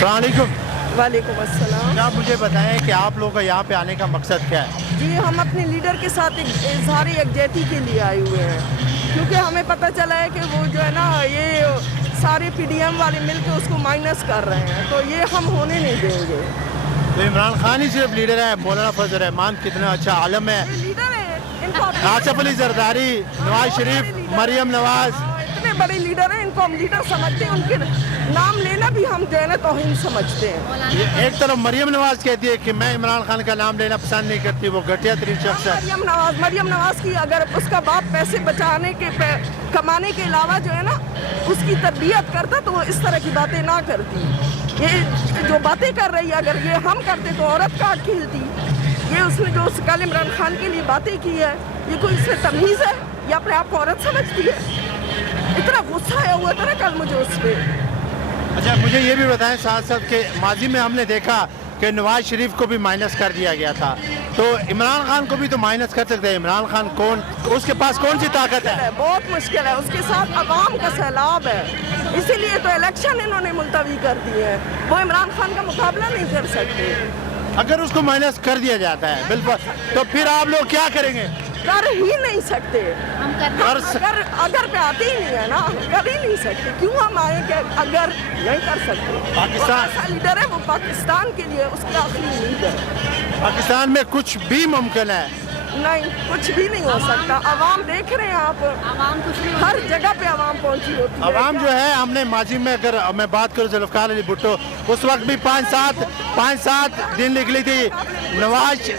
अस्सलाम वालेकुम। वालेकुम अस्सलाम। क्या आप मुझे बताएं कि आप लोगों का यहाँ पे आने का मकसद क्या है? जी, हम अपने लीडर के साथ एक इजहार यकजहती के लिए आए हुए हैं, क्योंकि हमें पता चला है कि वो जो है ना, ये सारे पीडीएम वाले मिलकर उसको माइनस कर रहे हैं, तो ये हम होने नहीं देंगे। तो इमरान खान ही सिर्फ लीडर है, मौलाना फजल रहमान कितना अच्छा आलम है, ये लीडर है, इनको आसिफ अली जरदारी, नवाज शरीफ, मरियम नवाज। इतने बड़े लीडर हैं, इनको हम लीडर समझते हैं, उनके नाम लेना भी हम जो है ना तौहीन समझते हैं। ये एक तरफ मरियम नवाज कहती है कि मैं इमरान खान का नाम लेना पसंद नहीं करती, वो घटिया तरीन शख्स है। मरियम नवाज की अगर उसका बाप पैसे बचाने के कमाने के अलावा जो है ना उसकी तरबियत करता तो वो इस तरह की बातें ना करती। ये जो बातें कर रही है, अगर ये हम करते तो औरत का खेलती। ये उसने जो कल इमरान खान के लिए बातें की है, ये कोई इससे तमीज़ है? ये अपने आप को औरत समझती है? इतना गुस्सा आया हुआ था ना कल मुझे उस पर। अच्छा, मुझे ये भी बताएं साथ साथ के माजी में हमने देखा कि नवाज शरीफ को भी माइनस कर दिया गया था, तो इमरान खान को भी तो माइनस कर सकते हैं। इमरान खान कौन, उसके पास कौन सी ताकत है? बहुत मुश्किल है, उसके साथ अवाम का सैलाब है, इसीलिए तो इलेक्शन इन्होंने मुलतवी कर दिए हैं। वो इमरान खान का मुकाबला नहीं कर सकते। अगर उसको माइनस कर दिया जाता है बिल्कुल, तो फिर आप लोग क्या करेंगे? कर ही नहीं सकते। कर अगर पे आते ही नहीं है ना, कर ही नहीं सकते। क्यों हम आए कि अगर नहीं कर सकते? पाकिस्तान वो ऐसा लीडर है, वो पाकिस्तान के लिए उसकी आखिरी उम्मीद है। पाकिस्तान में कुछ भी मुमकिन है। नहीं, कुछ भी नहीं हो सकता। अवाम देख रहे हैं आप, आवाम कुछ नहीं हर जगह पे अवाम पहुंची होती है। अवाम जो है, हमने माजी में अगर मैं बात करूँ जुल्फ़िकार अली भुट्टो, उस वक्त भी 5-7 दिन निकली थी। नवाज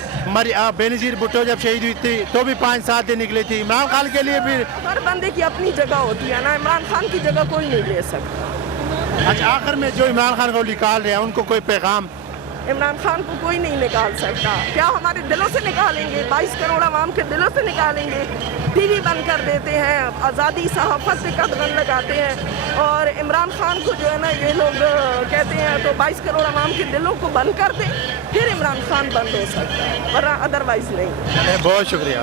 बेनज़ीर भुट्टो जब शहीद हुई थी तो भी 5-7 दिन निकली थी। इमरान खान के लिए भी हर बंदे की अपनी जगह होती है ना, इमरान खान की जगह कोई नहीं ले सकता। अच्छा, आखिर में जो इमरान खान को निकाल रहे हैं उनको कोई पैगाम? इमरान खान को कोई नहीं निकाल सकता। क्या हमारे दिलों से निकालेंगे? 22 करोड़ आवाम के दिलों से निकालेंगे? टीवी बंद कर देते हैं, आज़ादी सहाफ़त पे कदम लगाते हैं, और इमरान खान को जो है ना ये लोग कहते हैं तो 22 करोड़ आवाम के दिलों को बंद कर दें, फिर इमरान खान बंद हो सकता है, वरना अदरवाइज़ नहीं। बहुत शुक्रिया।